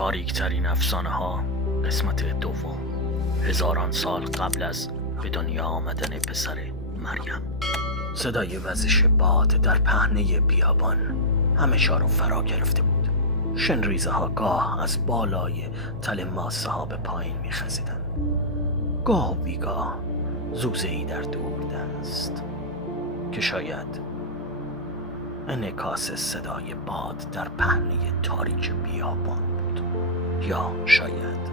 تاریک‌ترین افسانه‌ها قسمت دوم. هزاران سال قبل از به دنیا آمدن پسر مریم. صدای وزش باد در پهنه بیابان همه جا رو فرا گرفته بود. شنریزه ها گاه از بالای تل ماسه ها به پایین می‌خزیدند. گاه و بیگاه زوزه‌ای در دور دست که شاید انعکاس صدای باد در پهنه تاریک بیابان بود، یا شاید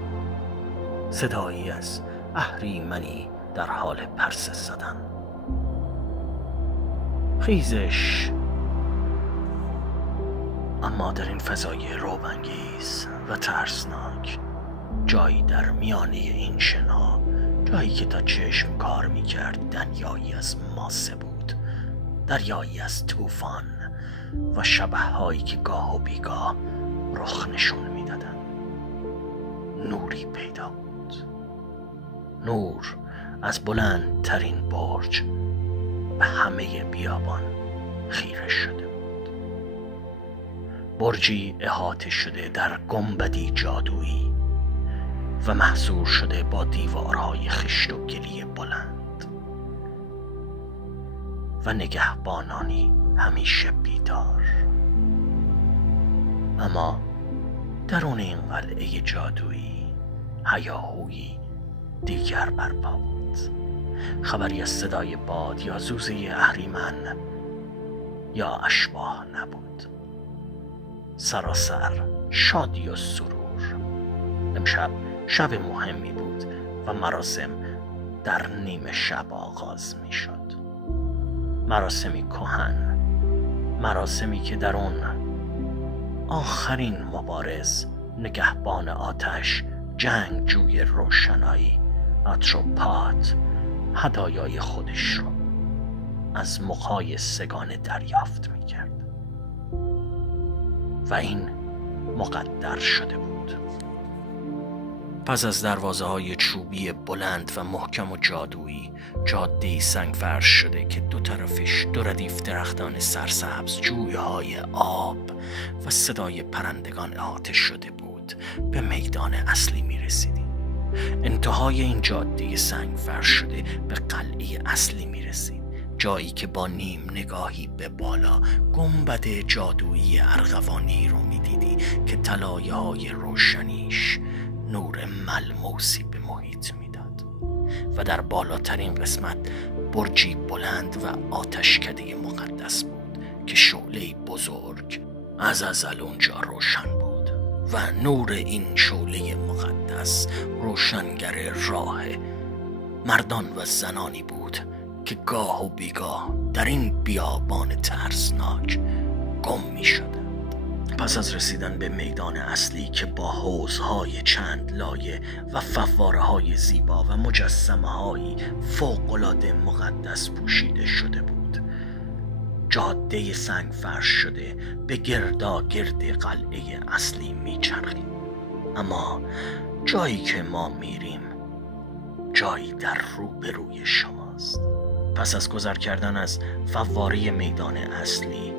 صدایی از اهریمنی در حال پرسه زدن. خیزش. اما در این فضای رعب‌انگیز و ترسناک، جایی در میانه این شنها، جایی که تا چشم کار میکرد دریایی از ماسه بود، دریایی از طوفان و شبح‌هایی که گاه و بیگاه رخ نشون میدادن، نوری پیدا بود. نور از بلندترین برج به همه بیابان خیره شده بود. برجی احاطه شده در گنبدی جادویی و محصور شده با دیوارهای خشت و گلی بلند و نگهبانانی همیشه بیدار. اما درون این قلعه جادویی هیاهویی دیگر برپا بود. خبری از صدای باد یا زوزه اهریمن یا اشباح نبود. سراسر شادی و سرور. امشب شب مهمی بود و مراسم در نیمه شب آغاز می شد. مراسمی کهن، مراسمی که در اون آخرین مبارز، نگهبان آتش، جنگجوی روشنایی، آتروپات، هدایای خودش رو از مخای سگانه دریافت می کرد و این مقدر شده بود. پس از دروازه های چوبی بلند و محکم و جادویی، جاده سنگ فرش شده که دو طرفش دو ردیف درختان سرسبز، جویهای آب و صدای پرندگان احاطه شده بود، به میدان اصلی می رسیدیم. انتهای این جاده سنگ فرش شده به قلعه اصلی می رسید، جایی که با نیم نگاهی به بالا گنبد جادویی ارغوانی رو می دیدی که طلایه های روشنیش نور ملموسی به محیط میداد و در بالاترین قسمت برجی بلند و آتشکده مقدس بود که شعله بزرگ از ازل اونجا روشن بود و نور این شعله مقدس روشنگر راه مردان و زنانی بود که گاه و بیگاه در این بیابان ترسناک گم می شد. پس از رسیدن به میدان اصلی که با حوضهای چند لایه و فواره‌های زیبا و مجسمه‌هایی فوق‌العاده مقدس پوشیده شده بود، جاده سنگ فرش شده به گرداگرد قلعه اصلی میچرخید. اما جایی که ما میریم جایی در روبروی شماست. پس از گذر کردن از فواره میدان اصلی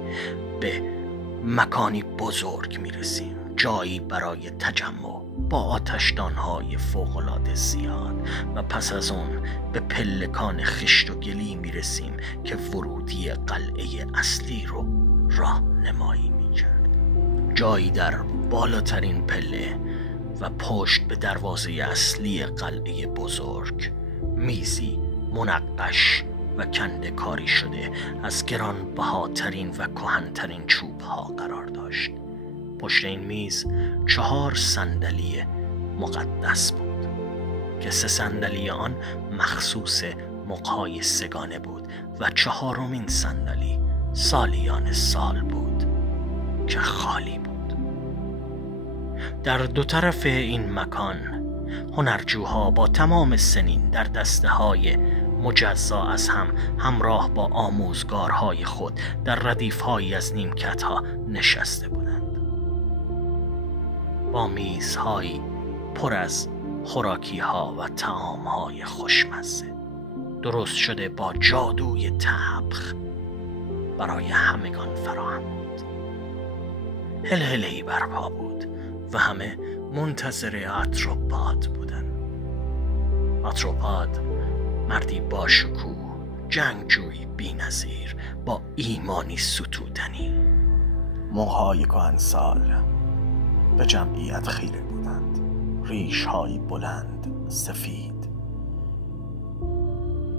به مکانی بزرگ میرسیم، جایی برای تجمع با آتشدانهای فوق‌العاده زیاد و پس از اون به پلکان خشت و گلی میرسیم که ورودی قلعه اصلی رو راهنمایی میکرد. جایی در بالاترین پله و پشت به دروازه اصلی قلعه بزرگ میزی منقش و کنده کاری شده از گرانبهاترین و کهن‌ترین چوب ها قرار داشت. پشت این میز 4 صندلی مقدس بود که 3 صندلی آن مخصوص مقهای سگانه بود و 4مین صندلی سالیان سال بود که خالی بود. در دو طرف این مکان هنرجوها با تمام سنین در دسته های مجزا از هم همراه با آموزگارهای خود در ردیف‌هایی از نیمکت‌ها نشسته بودند، با میزهایی پر از خوراکی‌ها و طعام‌های خوشمزه درست شده با جادوی طبخ برای همگان فراهم بود. هلهله‌ای برپا بود و همه منتظر آتروپاد بودن. آتروپاد مردی با شکوه، جنگجویی بی‌نظیر با ایمانی ستودنی. موهای کهنسال به جمعیت خیره بودند. ریش‌های بلند سفید،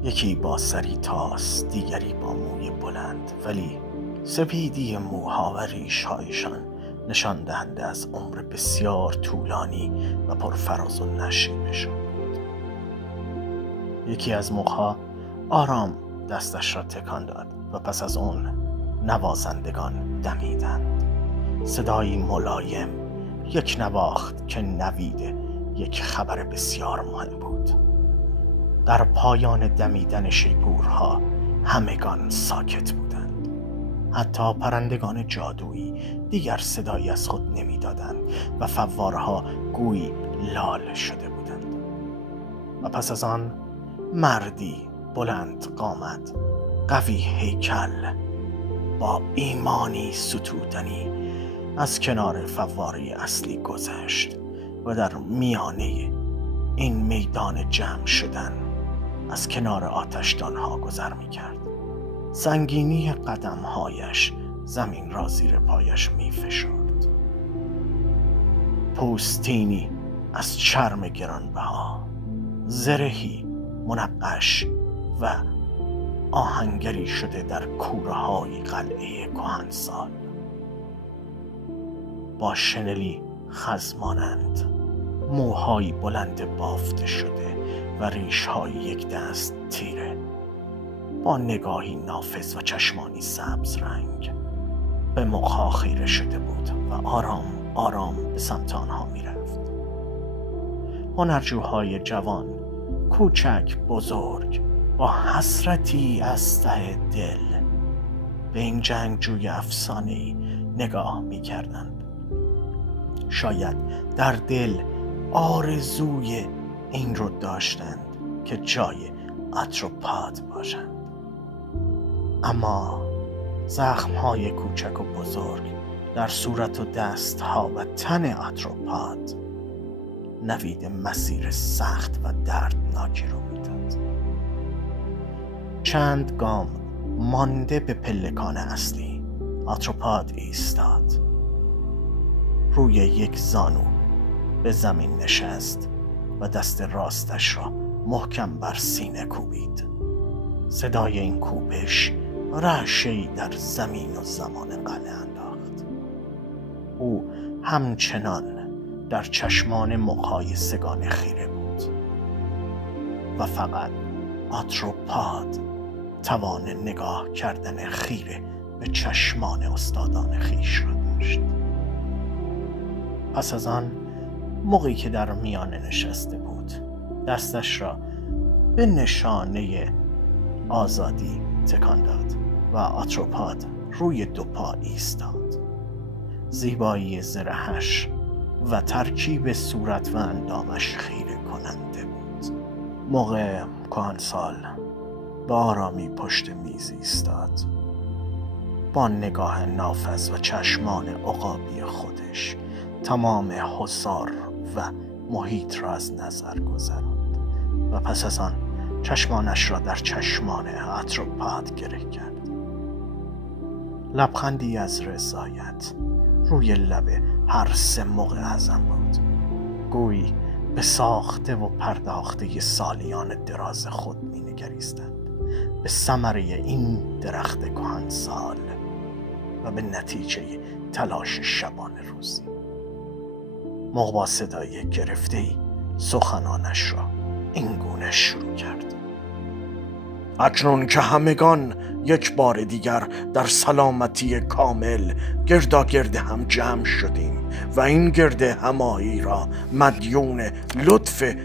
یکی با سری تاس، دیگری با موی بلند، ولی سپیدی موها و ریش‌هایشان نشان دهنده از عمر بسیار طولانی و پرفراز و نشیبشان بود. یکی از موها آرام دستش را تکان داد و پس از اون نوازندگان دمیدند. صدایی ملایم، یک نواخت که نوید یک خبر بسیار مهم بود. در پایان دمیدن شیپورها همگان ساکت بودند. حتی پرندگان جادویی دیگر صدایی از خود نمیدادند و فوارها گویی لال شده بودند. و پس از آن مردی بلند قامت، قوی هیکل، با ایمانی ستودنی از کنار فواره اصلی گذشت و در میانه این میدان جمع شدن از کنار آتشدانها گذر می‌کرد. سنگینی قدم‌هایش زمین را زیر پایش می‌فشرد. پوستینی از چرم گرانبها، زرهی منقش و آهنگری شده در کوره‌های قلعه کهنسال، با شنلی خزمانند، موهای بلند بافته شده و ریش‌های یک دست تیره، با نگاهی نافذ و چشمانی سبز رنگ به مخها خیره شده بود و آرام آرام به سمت آنها می رفت. هنرجوهای جوان، کوچک بزرگ، با حسرتی از ته دل به این جنگجوی افسانه‌ای نگاه می کردند. شاید در دل آرزوی این رو داشتند که جای آتروپاد باشند. اما زخم‌های کوچک و بزرگ در صورت و دست‌ها و تن آتروپاد نوید مسیر سخت و دردناکی رو میداد. چند گام مانده به پلکان اصلی، آتروپاد ایستاد. روی یک زانو به زمین نشست و دست راستش را محکم بر سینه کوبید. صدای این کوبش رعشه‌ای در زمین و زمان قلعه انداخت. او همچنان در چشمان مقایسگان خیره بود و فقط آتروپاد توان نگاه کردن خیره به چشمان استادان خیش را داشت. پس از آن، موقعی که در میانه نشسته بود، دستش را به نشانه آزادی تکان داد و آتروپاد روی دو پا ایستاد. زیبایی زرهش و ترکیب صورت و اندامش خیره کننده بود. موقع کهنسال به آرامی پشت میز ایستاد، با نگاه نافذ و چشمان عقابی خودش تمام حصار و محیط را از نظر گذراند و پس از آن چشمانش را در چشمان آتروپاد گره کرد. لبخندی از رضایت روی لب هر سه موقع اعظم بود، گویی به ساخته و پرداخته سالیان دراز خود می نگریستند، به ثمره این درخت کهنسال و به نتیجه تلاش شبانه روزی. موقع با صدای گرفته‌ای سخنانش را اینگونه شروع کرد: اکنون که همگان یک بار دیگر در سلامتی کامل گرداگرد هم جمع شدیم و این گرد همایی را مدیون لطف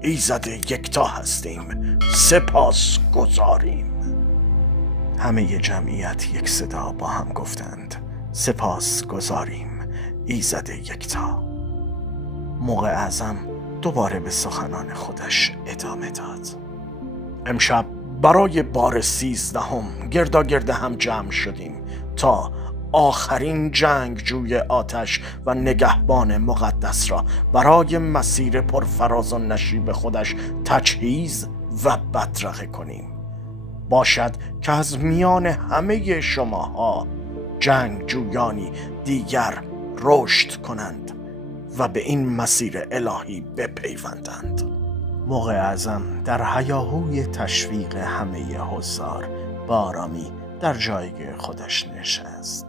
ایزد یکتا هستیم، سپاس گذاریم. همه جمعیت یک صدا با هم گفتند: سپاس گذاریم ایزد یکتا. موقع اعظم دوباره به سخنان خودش ادامه داد: امشب برای بار 13 گرداگرد هم جمع شدیم تا آخرین جنگجوی آتش و نگهبان مقدس را برای مسیر پرفراز و نشیب خودش تجهیز و بدرقه کنیم. باشد که از میان همه شماها جنگجویانی دیگر رشد کنند و به این مسیر الهی بپیوندند. موقع اعظم در هیاهوی تشویق همه حضار با آرامی در جایگاه خودش نشست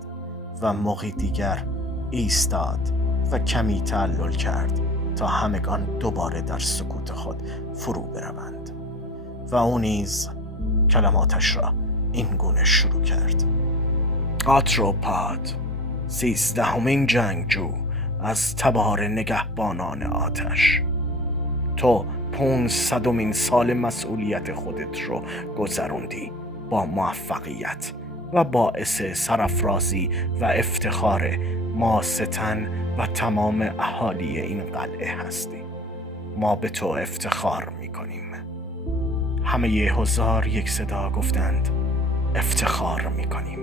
و موقع دیگر ایستاد و کمی تعلل کرد تا همگان دوباره در سکوت خود فرو بروند و او نیز کلماتش را این گونه شروع کرد: آتروپاد، 13مین جنگجو از تبار نگهبانان آتش، تو 500مین سال مسئولیت خودت رو گذروندی با موفقیت و باعث سرافرازی و افتخار ما ستن و تمام اهالی این قلعه هستی. ما به تو افتخار میکنیم. همه حضار یک صدا گفتند افتخار میکنیم.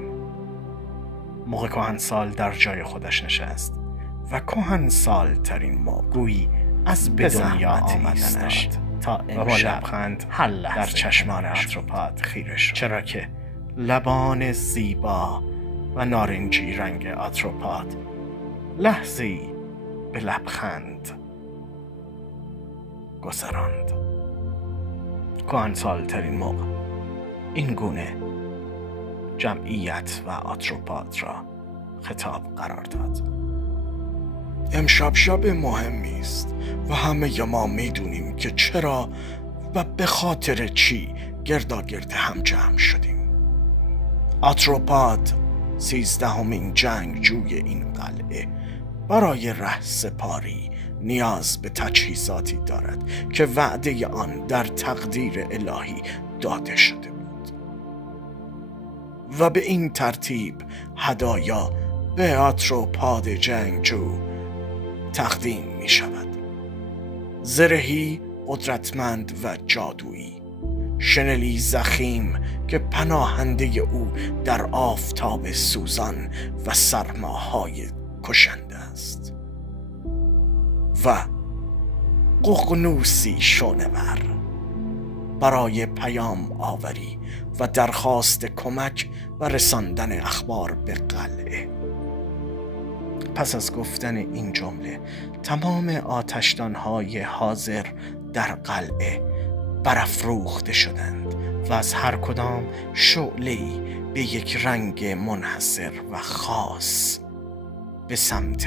موقع کهنسال در جای خودش نشست و کهنسال ترین موقعی از به دنیا آمدنش تا امشب در چشمان آتروپاد خیره شد، چرا که لبان زیبا و نارنجی رنگ آتروپاد لحظه‌ای به لبخند گذراند. کهنسال ترین موقع این گونه جمعیت و آتروپاد را خطاب قرار داد: امشب شب مهمی است و همه ما میدونیم که چرا و به خاطر چی گرداگرد هم جمع شدیم. آتروپاد، 13مین جنگجوی این قلعه، برای رهسپاری نیاز به تجهیزاتی دارد که وعده آن در تقدیر الهی داده شده بود و به این ترتیب هدایا به آتروپاد جنگجو تقدیم می شود: زرهی قدرتمند و جادویی، شنلی زخیم که پناهنده او در آفتاب سوزان و سرماهای کشنده است، و ققنوسی شونور برای پیام آوری و درخواست کمک و رساندن اخبار به قلعه. پس از گفتن این جمله تمام آتشدان‌های حاضر در قلعه برافروخته شدند و از هر کدام شعله‌ای به یک رنگ منحصر و خاص به سمت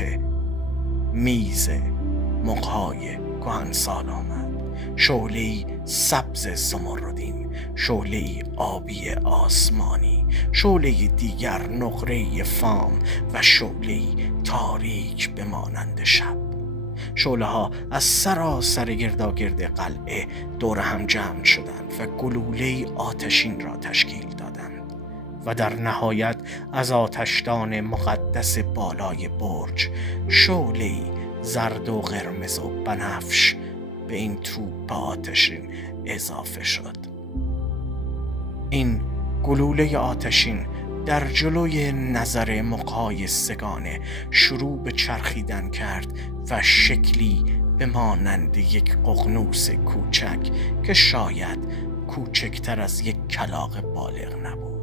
میز مقهای کهنسال آمد. شعله‌ای سبز زمردین، شعله‌ای آبی آسمانی، شعله دیگر نقره فام و شعله‌ای تاریک به مانند شب. شعله ها از سراسر گرداگرد قلعه دور هم جمع شدند و گلوله آتشین را تشکیل دادند و در نهایت از آتشدان مقدس بالای برج شعله‌ای زرد و قرمز و بنفش به این توپ آتشین اضافه شد. این گلوله آتشین در جلوی نظر مقایسگانه شروع به چرخیدن کرد و شکلی به مانند یک ققنوس کوچک که شاید کوچکتر از یک کلاغ بالغ نبود.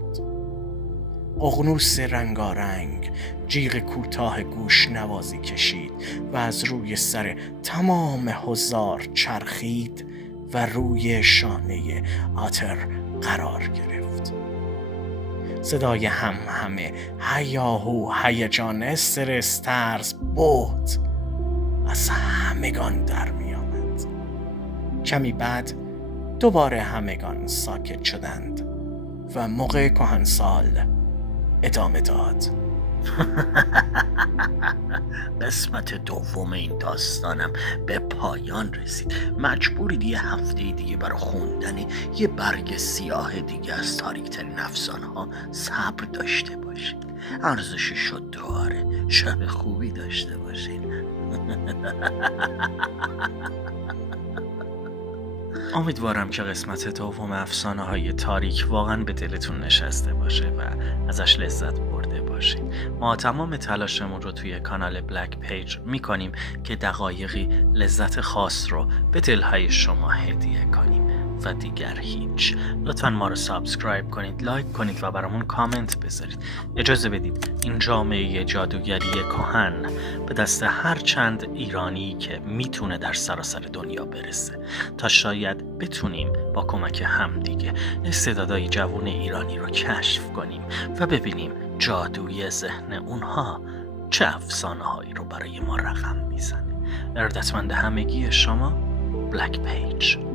ققنوس رنگارنگ جیغ کوتاه گوش نوازی کشید و از روی سر تمام حضار چرخید و روی شانه آتر قرار گرفت. صدای همه هیاهو، هیجان، استرس، ترس، بهت از همگان در می آمد. کمی بعد دوباره همگان ساکت شدند و موقع کهنسال ادامه داد: قسمت دوم این داستانم به پایان رسید. مجبورید یه هفته دیگه برای خوندن یه برگ سیاه دیگه از تاریک‌ترین افسانه‌ها صبر داشته باشید. ارزشش شد داره. شب خوبی داشته باشید. امیدوارم که قسمت دوم افسانه های تاریک واقعا به دلتون نشسته باشه و ازش لذت برده باشید. ما تمام تلاشمون رو توی کانال بلک پیج میکنیم که دقایقی لذت خاص رو به دلهای شما هدیه کنیم و دیگر هیچ. لطفا ما رو سابسکرایب کنید، لایک کنید و برامون کامنت بذارید. اجازه بدید این جامعه جادوگری کهن به دست هر چند ایرانی که میتونه در سراسر دنیا برسه تا شاید بتونیم با کمک همدیگه استعدادهای جوان ایرانی رو کشف کنیم و ببینیم جادوی ذهن اونها چه افسانه هایی رو برای ما رقم میزنه. ارادتمند همگی شما، بلک پیج.